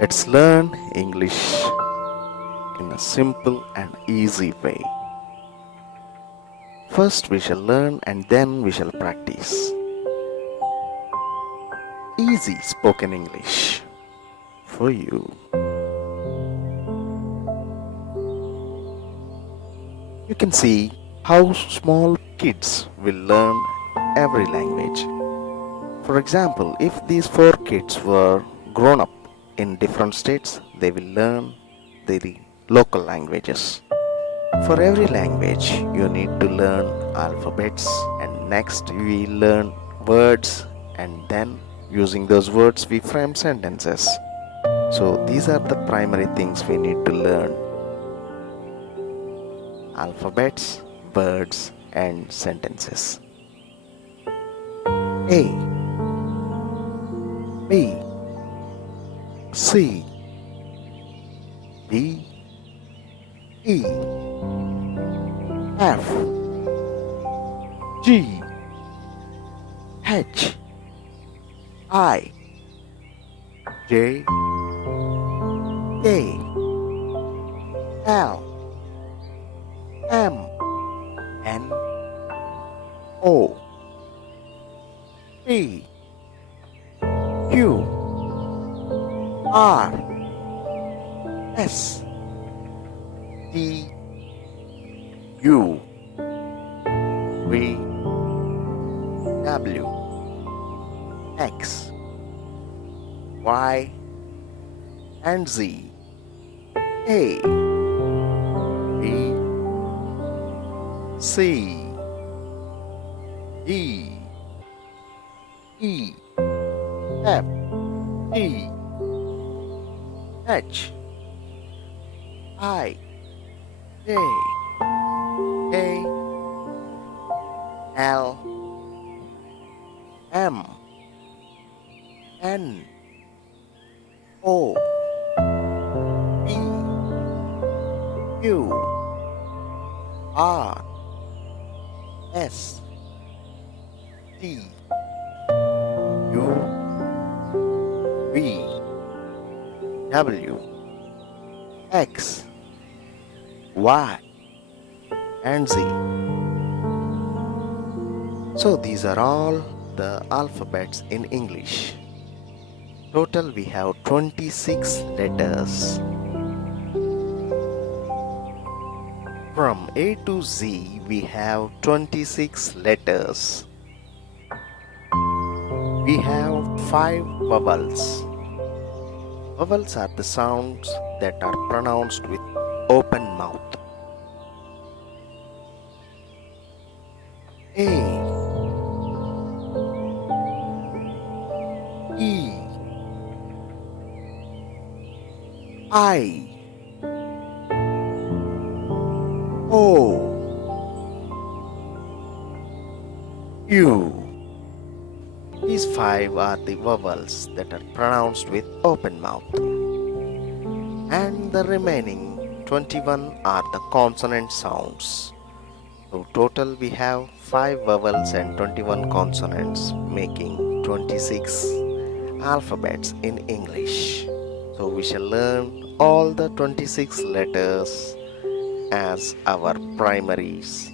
Let's learn English in a simple and easy way. First, we shall learn and then we shall practice. Easy spoken English for you. You can see how small kids will learn every language. For example, if these four kids were grown up in different states, they will learn the local languages. For every language, you need to learn alphabets, and next we learn words, and then using those words we frame sentences. So these are the primary things we need to learn: alphabets, words, and sentences. A, B, C, D, E, F, G, H, I, J, K, L, M, N, O, P, Q, R, S, T, U, V, W, X, Y, and Z. A, B, C, D, E, F, G, H, I, J, K, L, M, N, O, P, Q, R, S, T, U, V, W, X, Y, and Z. So these are all the alphabets in English. Total we have 26 letters. From A to Z we have 26 letters. We have 5 vowels. Vowels are the sounds that are pronounced with open mouth. A, E, I, O, U. These 5 are the vowels that are pronounced with open mouth. And the remaining 21 are the consonant sounds. So total we have 5 vowels and 21 consonants, making 26 alphabets in English. So we shall learn all the 26 letters as our primaries.